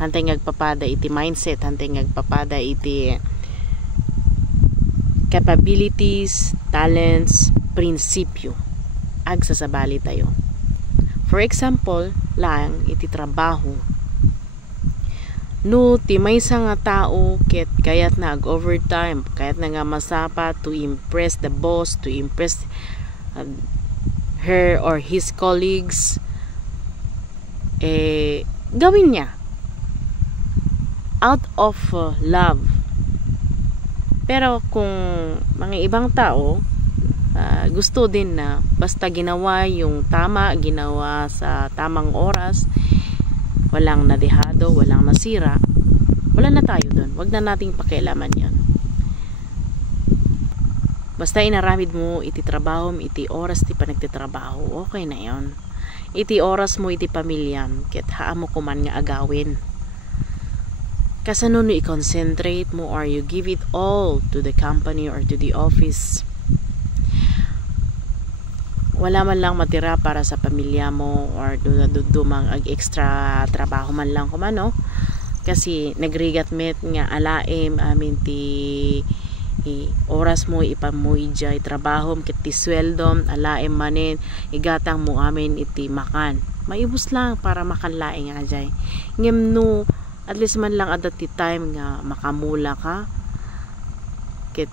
hantay ngagpapada iti mindset, hantay ngagpapada iti capabilities, talents, prinsipyo agsasabali tayo. For example lang iti trabaho, no ti maysa nga tao ket kayat na ag overtime, kayat na nga masapa to impress the boss, to impress her or his colleagues, gawin niya out of love. Pero kung mga ibang tao gusto din na basta ginawa yung tama, ginawa sa tamang oras, walang nadehado, walang nasira, wala na tayo dun. Wag na nating pakialaman yan. Basta inaramid mo iti trabaho, iti oras ti panagtitrabaho, okay na yon. Iti oras mo iti pamilyam, ket haan mo kuman nga agawin. Kasano no i-concentrate mo or you give it all to the company or to the office, wala man lang matira para sa pamilya mo or dumang ag extra trabaho man lang kumano, kasi nagrigat met nga alaim amin ti oras mo ipamuy jay trabaho ket ti sweldom alaim manen igatang mo amin iti makan, maibus lang para makanlaing nga jay ngem no at least man lang at the time nga makamula ka ket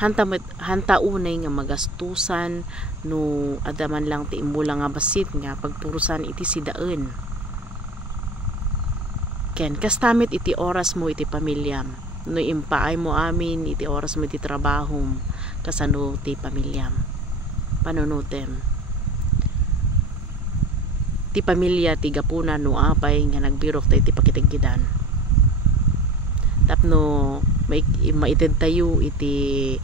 hanta unay nga magastusan no adaman lang ti imula nga basit nga pagpurusan iti sidaan. Ken kastamit iti oras mo iti pamilyam, no impaay mo amin iti oras mo iti trabaho kasano ti pamilyam. Panunutem ti pamilya ti gapuna no apay nga nagbirok tayo ti pakitiggidan. Tapno maited tayo iti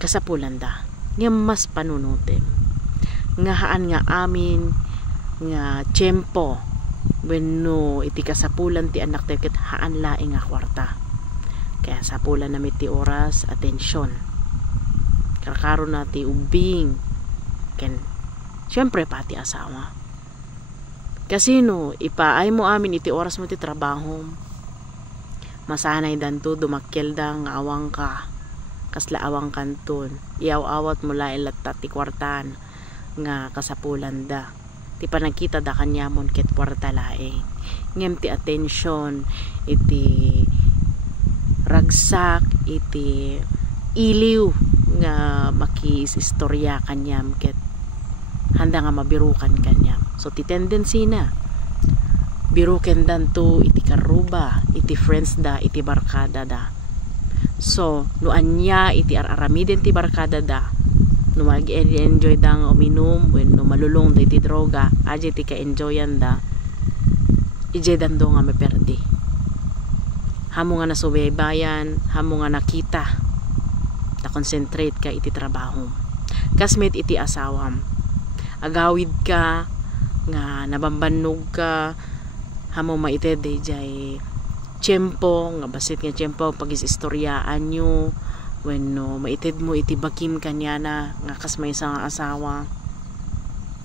kasapulan da nga mas panunutem nga haan nga amin nga tiyempo wenno iti kasapulan ti anak tayo ket haan laing nga kwarta, kaya sapulan na ti oras, atensyon, karkaro na ti ubing ken syempre pati asawa. Kasi no ipaay mo amin iti oras mo ti trabaho, masanay danto dumakkel da nga awang ka kasla awang kanton, iaw-awat mula ilatta ti kwartan nga kasapulan da ti panagkita da kanyamon ket kwarta laeng ngem ti atensyon iti ragsak iti iliw nga makisistorya kanyam ket handa nga mabirukan kanyam. So ti tendency na biruken danto iti karuba, iti friends da, iti barkada da. So no anya iti araramiden ti barkada da, no mag-enjoy da nga uminom, when no malulong da iti droga, aje ti ka-enjoyan da, ije dando nga maperdi. Hamo nga nasubaybayan, hamo nga nakita, na-concentrate ka iti trabaho. Kasmet iti asawam, agawid ka, nga nabambanog ka, hamo maited jay tiyempo nga basit nga tiyempo pag-istoryaan nyo wenno maited mo iti bakim kanyana nga kas may isang asawa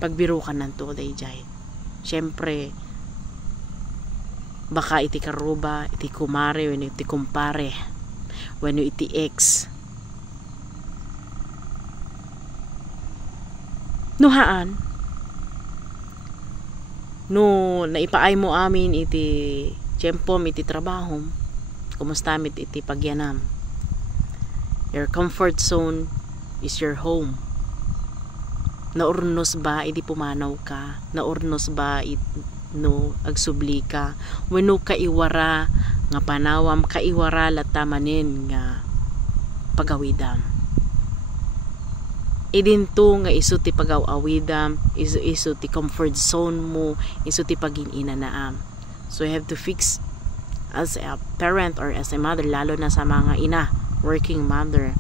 pagbirukan nanto dayjay. Syempre baka iti karuba, iti kumare, wenno iti kumpare, wenno iti ex, nuhaan no naipaay mo amin iti tiyempo iti trabaho, kumusta mit iti pagyanam. Your comfort zone is your home. Naurnos ba iti pumanaw ka? Naurnos ba no agsubli ka? Wenno kaiwara nga panawam, kaiwara latamanen nga pagawidam. Idinto nga isu ti pagaw-awidam, isu ti comfort zone mo, isu ti pagin-inanaam. So you have to fix as a parent or as a mother, lalo na sa mga ina, working mother,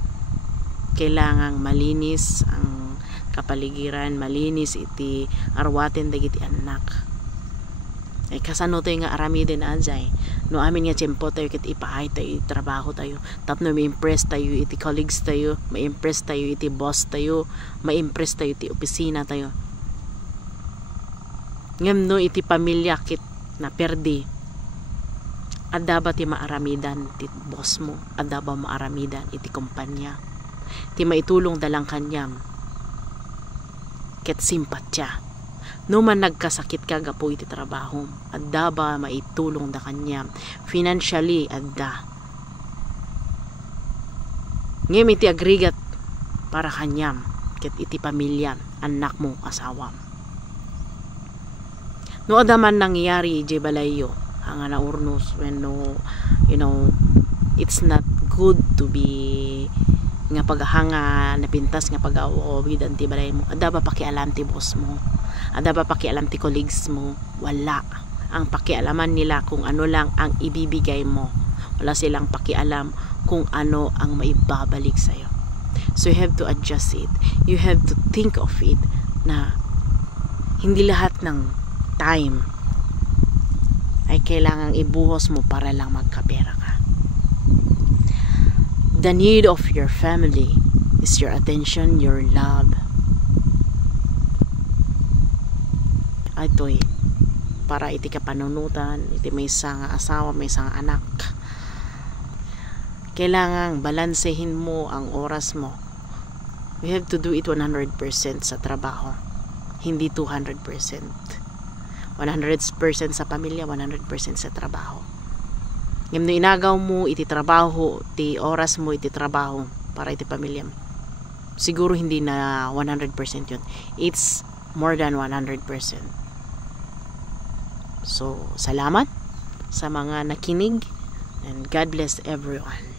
kailangang malinis ang kapaligiran, malinis iti arwaten dagiti anak. Kasano tayo nga arami din ajay, no amin nga tiyempo tayo ket ipaay tayo, trabaho tayo, tapno ma-impress tayo iti colleagues tayo, ma-impress tayo iti boss tayo, ma-impress tayo iti opisina tayo. Ngem no iti pamilya kit na perdi, adda ba ti maaramidan ti boss mo, adda ba maaramidan iti kumpanya, ti maitulong dalang kanyam ket simpatya. No man nagkasakit ka gapo iti trabaho, adda ba maitulong da kanyam financially, adda ngem iti agrigat para kanyam ket iti pamilya, anak mo, asawa. No adda man nangyari iti balayo ang naurnos when no, it's not good to be nga paghanga napintas nga pag-aawid anti balay mo, adda ba pakialam ti boss mo, adda ba pakialam ti colleagues mo? Wala. Ang pakialaman nila kung ano lang ang ibibigay mo, wala silang pakialam kung ano ang maibabalik sa'yo. So you have to adjust it, you have to think of it na hindi lahat ng time ay kailangang ibuhos mo para lang magkapera ka. The need of your family is your attention, your love. Ito'y para iti kapanunutan, iti may isang asawa, may isang anak. Kailangang balansehin mo ang oras mo. You have to do it 100% sa trabaho, hindi 200%. 100% sa pamilya, 100% sa trabaho. Ngem no inagaw mo iti trabaho, ti oras mo iti trabaho para iti pamilya, siguro hindi na 100% yun. It's more than 100%. So, salamat sa mga nakinig, and God bless everyone.